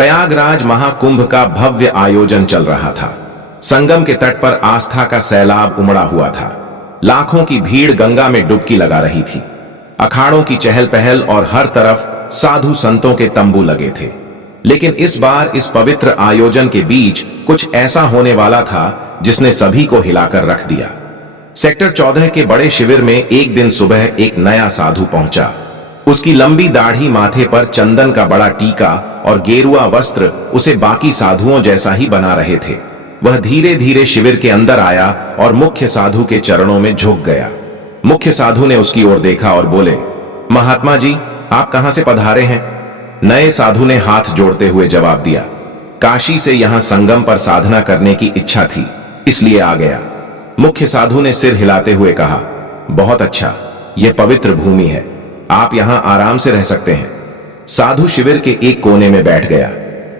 प्रयागराज महाकुंभ का भव्य आयोजन चल रहा था। संगम के तट पर आस्था का सैलाब उमड़ा हुआ था। लाखों की भीड़ गंगा में डुबकी लगा रही थी। अखाड़ों की चहल पहल और हर तरफ साधु संतों के तंबू लगे थे। लेकिन इस बार इस पवित्र आयोजन के बीच कुछ ऐसा होने वाला था जिसने सभी को हिलाकर रख दिया। सेक्टर 14 के बड़े शिविर में एक दिन सुबह एक नया साधु पहुंचा। उसकी लंबी दाढ़ी, माथे पर चंदन का बड़ा टीका और गेरुआ वस्त्र उसे बाकी साधुओं जैसा ही बना रहे थे। वह धीरे धीरे शिविर के अंदर आया और मुख्य साधु के चरणों में झुक गया। मुख्य साधु ने उसकी ओर देखा और बोले, महात्मा जी, आप कहां से पधारे हैं? नए साधु ने हाथ जोड़ते हुए जवाब दिया, काशी से यहां संगम पर साधना करने की इच्छा थी, इसलिए आ गया। मुख्य साधु ने सिर हिलाते हुए कहा, बहुत अच्छा, यह पवित्र भूमि है, आप यहां आराम से रह सकते हैं। साधु शिविर के एक कोने में बैठ गया।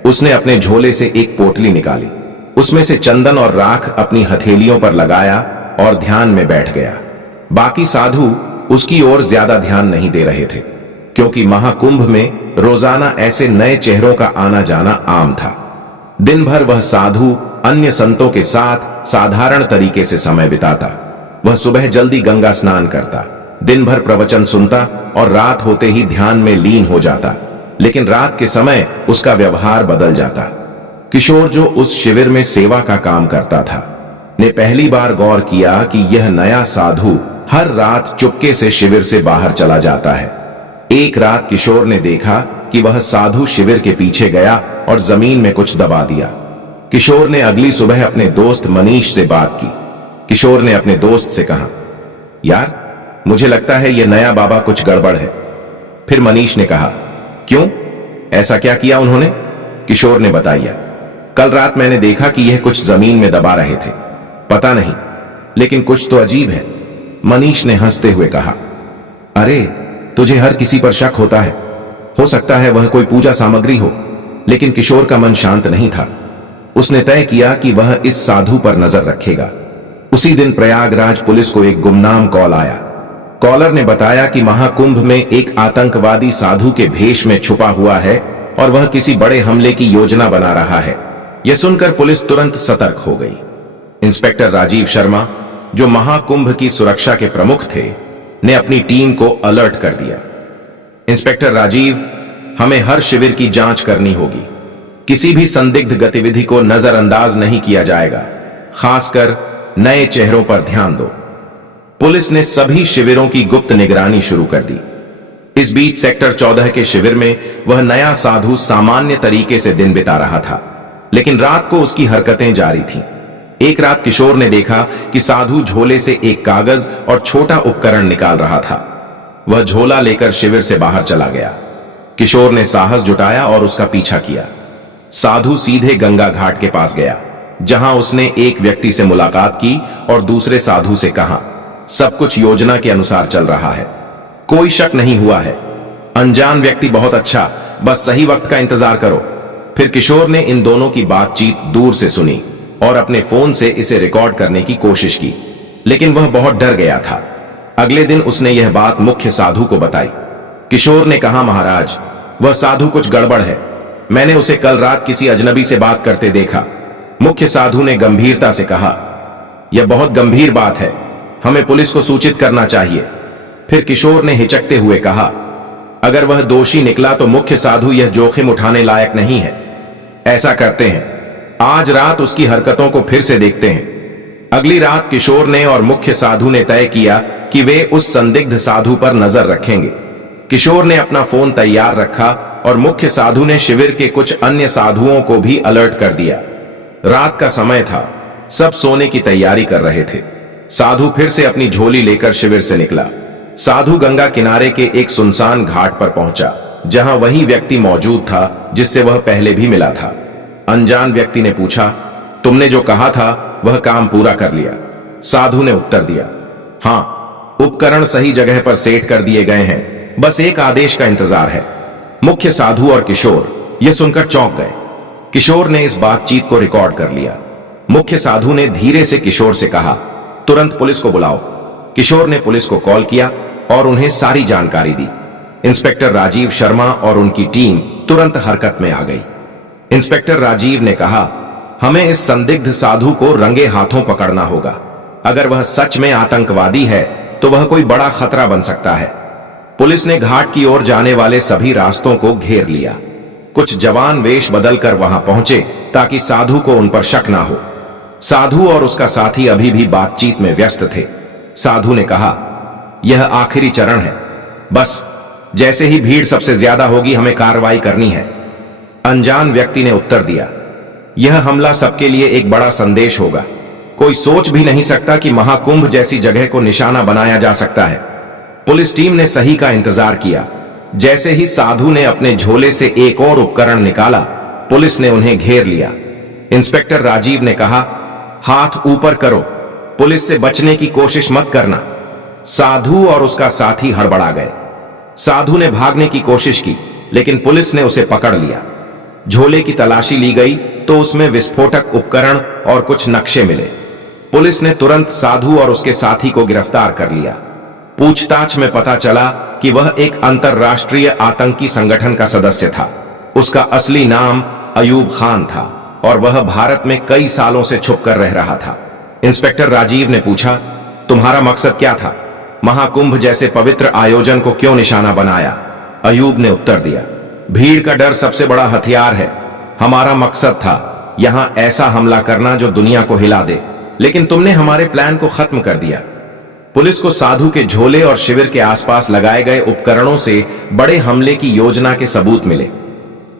उसने अपने झोले से एक पोटली निकाली, उसमें से चंदन और राख अपनी हथेलियों पर लगाया और ध्यान में बैठ गया। बाकी साधु उसकी ओर ज्यादा ध्यान नहीं दे रहे थे, क्योंकि महाकुंभ में रोजाना ऐसे नए चेहरों का आना जाना आम था। दिन भर वह साधु अन्य संतों के साथ साधारण तरीके से समय बिताता। वह सुबह जल्दी गंगा स्नान करता, दिन भर प्रवचन सुनता और रात होते ही ध्यान में लीन हो जाता। लेकिन रात के समय उसका व्यवहार बदल जाता। किशोर, जो उस शिविर में सेवा का काम करता था, ने पहली बार गौर किया कि यह नया साधु हर रात चुपके से शिविर से बाहर चला जाता है। एक रात किशोर ने देखा कि वह साधु शिविर के पीछे गया और जमीन में कुछ दबा दिया। किशोर ने अगली सुबह अपने दोस्त मनीष से बात की। किशोर ने अपने दोस्त से कहा, यार, मुझे लगता है यह नया बाबा कुछ गड़बड़ है। फिर मनीष ने कहा, क्यों, ऐसा क्या किया उन्होंने? किशोर ने बताया, कल रात मैंने देखा कि यह कुछ जमीन में दबा रहे थे, पता नहीं, लेकिन कुछ तो अजीब है। मनीष ने हंसते हुए कहा, अरे, तुझे हर किसी पर शक होता है, हो सकता है वह कोई पूजा सामग्री हो। लेकिन किशोर का मन शांत नहीं था। उसने तय किया कि वह इस साधु पर नजर रखेगा। उसी दिन प्रयागराज पुलिस को एक गुमनाम कॉल आया। कॉलर ने बताया कि महाकुंभ में एक आतंकवादी साधु के भेष में छुपा हुआ है और वह किसी बड़े हमले की योजना बना रहा है। यह सुनकर पुलिस तुरंत सतर्क हो गई। इंस्पेक्टर राजीव शर्मा, जो महाकुंभ की सुरक्षा के प्रमुख थे, ने अपनी टीम को अलर्ट कर दिया। इंस्पेक्टर राजीव, हमें हर शिविर की जांच करनी होगी। किसी भी संदिग्ध गतिविधि को नजरअंदाज नहीं किया जाएगा, खासकर नए चेहरों पर ध्यान दो। पुलिस ने सभी शिविरों की गुप्त निगरानी शुरू कर दी। इस बीच सेक्टर 14 के शिविर में वह नया साधु सामान्य तरीके से दिन बिता रहा था, लेकिन रात को उसकी हरकतें जारी थीं। एक रात किशोर ने देखा कि साधु झोले से एक कागज और छोटा उपकरण निकाल रहा था। वह झोला लेकर शिविर से बाहर चला गया। किशोर ने साहस जुटाया और उसका पीछा किया। साधु सीधे गंगा घाट के पास गया, जहां उसने एक व्यक्ति से मुलाकात की और दूसरे साधु से कहा, सब कुछ योजना के अनुसार चल रहा है, कोई शक नहीं हुआ है। अनजान व्यक्ति बहुत अच्छा, बस सही वक्त का इंतजार करो। फिर किशोर ने इन दोनों की बातचीत दूर से सुनी और अपने फोन से इसे रिकॉर्ड करने की कोशिश की, लेकिन वह बहुत डर गया था। अगले दिन उसने यह बात मुख्य साधु को बताई। किशोर ने कहा, महाराज, वह साधु कुछ गड़बड़ है, मैंने उसे कल रात किसी अजनबी से बात करते देखा। मुख्य साधु ने गंभीरता से कहा, यह बहुत गंभीर बात है, हमें पुलिस को सूचित करना चाहिए। फिर किशोर ने हिचकते हुए कहा, अगर वह दोषी निकला तो मुख्य साधु यह जोखिम उठाने लायक नहीं है। ऐसा करते हैं, आज रात उसकी हरकतों को फिर से देखते हैं। अगली रात किशोर ने और मुख्य साधु ने तय किया कि वे उस संदिग्ध साधु पर नजर रखेंगे। किशोर ने अपना फोन तैयार रखा और मुख्य साधु ने शिविर के कुछ अन्य साधुओं को भी अलर्ट कर दिया। रात का समय था, सब सोने की तैयारी कर रहे थे। साधु फिर से अपनी झोली लेकर शिविर से निकला। साधु गंगा किनारे के एक सुनसान घाट पर पहुंचा, जहां वही व्यक्ति मौजूद था जिससे वह पहले भी मिला था। अनजान व्यक्ति ने पूछा, तुमने जो कहा था वह काम पूरा कर लिया? साधु ने उत्तर दिया, हाँ, उपकरण सही जगह पर सेट कर दिए गए हैं, बस एक आदेश का इंतजार है। मुख्य साधु और किशोर यह सुनकर चौंक गए। किशोर ने इस बातचीत को रिकॉर्ड कर लिया। मुख्य साधु ने धीरे से किशोर से कहा, तुरंत पुलिस को बुलाओ। किशोर ने पुलिस को कॉल किया और उन्हें सारी जानकारी दी। इंस्पेक्टर राजीव शर्मा और उनकी टीम तुरंत हरकत में आ गई। इंस्पेक्टर राजीव ने कहा, हमें इस संदिग्ध साधु को रंगे हाथों पकड़ना होगा। अगर वह सच में आतंकवादी है तो वह कोई बड़ा खतरा बन सकता है। पुलिस ने घाट की ओर जाने वाले सभी रास्तों को घेर लिया। कुछ जवान वेश बदलकर वहां पहुंचे ताकि साधु को उन पर शक ना हो। साधु और उसका साथी अभी भी बातचीत में व्यस्त थे। साधु ने कहा, यह आखिरी चरण है, बस जैसे ही भीड़ सबसे ज्यादा होगी हमें कार्रवाई करनी है। अनजान व्यक्ति ने उत्तर दिया, यह हमला सबके लिए एक बड़ा संदेश होगा। कोई सोच भी नहीं सकता कि महाकुंभ जैसी जगह को निशाना बनाया जा सकता है। पुलिस टीम ने सही का इंतजार किया। जैसे ही साधु ने अपने झोले से एक और उपकरण निकाला, पुलिस ने उन्हें घेर लिया। इंस्पेक्टर राजीव ने कहा, हाथ ऊपर करो, पुलिस से बचने की कोशिश मत करना। साधु और उसका साथी हड़बड़ा गए। साधु ने भागने की कोशिश की, लेकिन पुलिस ने उसे पकड़ लिया। झोले की तलाशी ली गई तो उसमें विस्फोटक उपकरण और कुछ नक्शे मिले। पुलिस ने तुरंत साधु और उसके साथी को गिरफ्तार कर लिया। पूछताछ में पता चला कि वह एक अंतरराष्ट्रीय आतंकी संगठन का सदस्य था। उसका असली नाम अयूब खान था और वह भारत में कई सालों से छुपकर रह रहा था। इंस्पेक्टर राजीव ने पूछा, तुम्हारा मकसद क्या था? महाकुंभ जैसे पवित्र आयोजन को क्यों निशाना बनाया? अयूब ने उत्तर दिया, भीड़ का डर सबसे बड़ा हथियार है। हमारा मकसद था यहां ऐसा हमला करना जो दुनिया को हिला दे, लेकिन तुमने हमारे प्लान को खत्म कर दिया। पुलिस को साधु के झोले और शिविर के आसपास लगाए गए उपकरणों से बड़े हमले की योजना के सबूत मिले।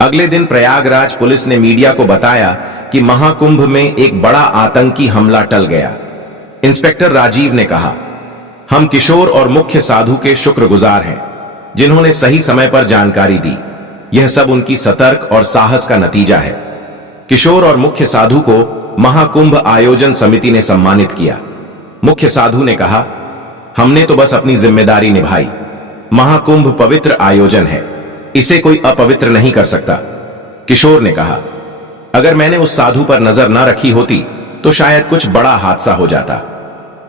अगले दिन प्रयागराज पुलिस ने मीडिया को बताया कि महाकुंभ में एक बड़ा आतंकी हमला टल गया। इंस्पेक्टर राजीव ने कहा, हम किशोर और मुख्य साधु के शुक्रगुजार हैं, जिन्होंने सही समय पर जानकारी दी। यह सब उनकी सतर्क और साहस का नतीजा है। किशोर और मुख्य साधु को महाकुंभ आयोजन समिति ने सम्मानित किया। मुख्य साधु ने कहा, हमने तो बस अपनी जिम्मेदारी निभाई। महाकुंभ पवित्र आयोजन है, इसे कोई अपवित्र नहीं कर सकता। किशोर ने कहा, अगर मैंने उस साधु पर नजर न रखी होती तो शायद कुछ बड़ा हादसा हो जाता।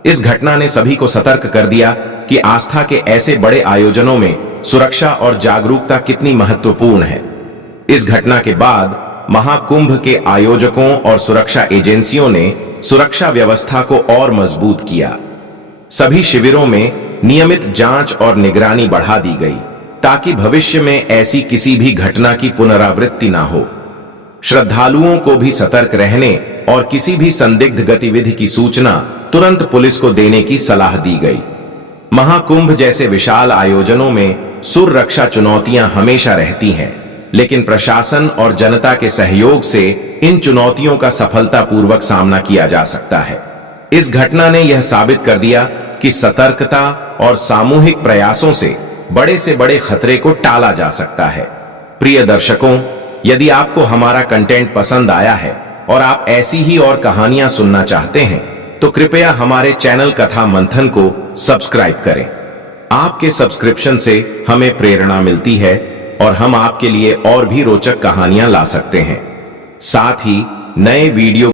इस घटना ने सभी को सतर्क कर दिया कि आस्था के ऐसे बड़े आयोजनों में सुरक्षा और जागरूकता कितनी महत्वपूर्ण है। इस घटना के बाद महाकुंभ के आयोजकों और सुरक्षा एजेंसियों ने सुरक्षा व्यवस्था को और मजबूत किया। सभी शिविरों में नियमित जांच और निगरानी बढ़ा दी गई ताकि भविष्य में ऐसी किसी भी घटना की पुनरावृत्ति ना हो। श्रद्धालुओं को भी सतर्क रहने और किसी भी संदिग्ध गतिविधि की सूचना तुरंत पुलिस को देने की सलाह दी गई। महाकुंभ जैसे विशाल आयोजनों में सुरक्षा चुनौतियां हमेशा रहती हैं, लेकिन प्रशासन और जनता के सहयोग से इन चुनौतियों का सफलतापूर्वक सामना किया जा सकता है। इस घटना ने यह साबित कर दिया कि सतर्कता और सामूहिक प्रयासों से बड़े खतरे को टाला जा सकता है। प्रिय दर्शकों, यदि आपको हमारा कंटेंट पसंद आया है और आप ऐसी ही और कहानियां सुनना चाहते हैं तो कृपया हमारे चैनल कथा मंथन को सब्सक्राइब करें। आपके सब्सक्रिप्शन से हमें प्रेरणा मिलती है और हम आपके लिए और भी रोचक कहानियां ला सकते हैं। साथ ही नए वीडियो